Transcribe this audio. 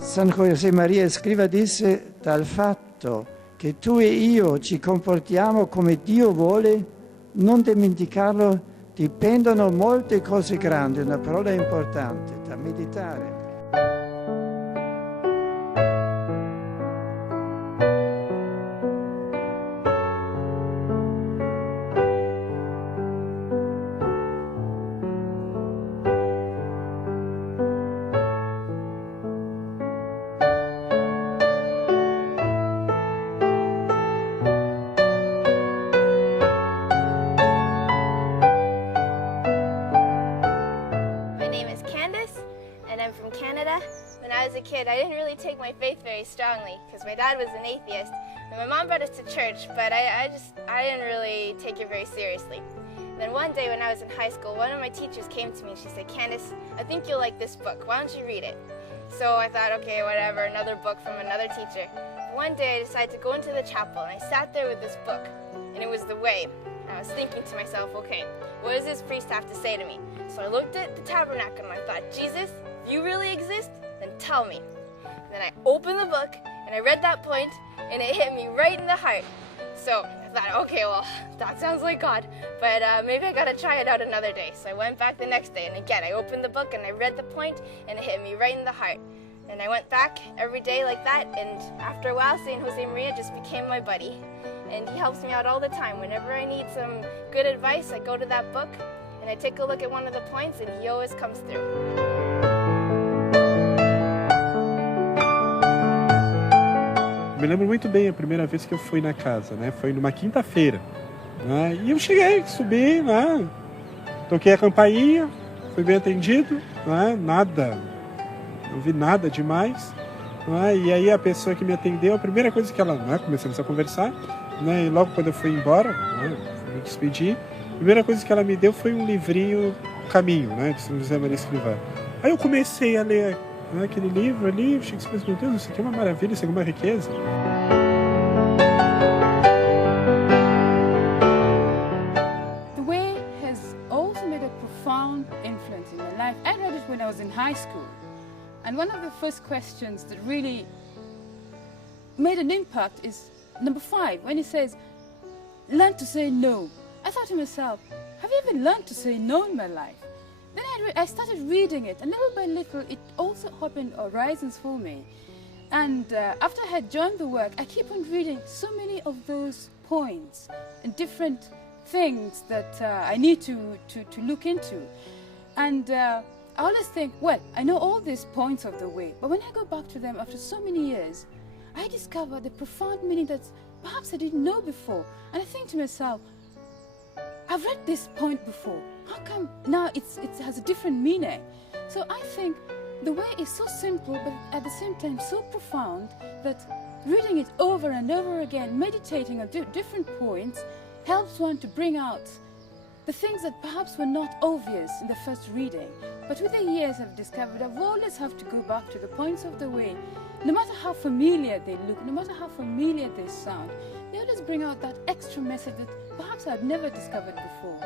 San Josemaría Escrivá disse: dal fatto che tu e io ci comportiamo come Dio vuole, non dimenticarlo, dipendono molte cose grandi, una parola importante da meditare. When I was a kid, I didn't really take my faith very strongly because my dad was an atheist and my mom brought us to church, but I didn't really take it very seriously. Then one day when I was in high school, one of my teachers came to me and she said, "Candace, I think you'll like this book. Why don't you read it?" So I thought, okay, whatever, another book from another teacher. One day I decided to go into the chapel and I sat there with this book, and it was The Way. And I was thinking to myself, okay, what does this priest have to say to me? So I looked at the tabernacle and I thought, Jesus, if you really exist, then tell me. And then I opened the book and I read that point and it hit me right in the heart. So I thought, okay, well, that sounds like God, but maybe I gotta try it out another day. So I went back the next day and again, I opened the book and I read the point and it hit me right in the heart. And I went back every day like that, and after a while, St. Josemaría just became my buddy. And he helps me out all the time. Whenever I need some good advice, I go to that book and I take a look at one of the points and he always comes through. Me lembro muito bem a primeira vez que eu fui na casa, né? Foi numa quinta-feira, né? E eu cheguei, subi, né? Toquei a campainha, fui bem atendido, né? Nada, não vi nada demais, né? E aí a pessoa que me atendeu, a primeira coisa que ela, né? Começamos a conversar, né? E logo quando eu fui embora, né? Fui me despedir, a primeira coisa que ela me deu foi um livrinho Camino, né? De Josemaría Escrivá. Aí eu comecei a ler aquele livro ali, cheguei a pensar, meu Deus, isso aqui é uma maravilha, isso aqui é uma riqueza. The Way has also made a profound influence in my life. I read it when I was in high school, and one of the first questions that really made an impact is number 5, when it says, learn to say no. I thought to myself, have you even learned to say no in my life? Then I started reading it, and little by little it also opened horizons for me. And after I had joined the work, I keep on reading so many of those points and different things that I need to look into. And I always think, well, I know all these points of the way, but when I go back to them after so many years, I discover the profound meaning that perhaps I didn't know before. And I think to myself, I've read this point before. How come now it has a different meaning? So I think the way is so simple, but at the same time so profound that reading it over and over again, meditating on different points, helps one to bring out the things that perhaps were not obvious in the first reading. But with the years I've discovered I've always have to go back to the points of the way. No matter how familiar they look, no matter how familiar they sound, they always bring out that extra message that perhaps I'd never discovered before.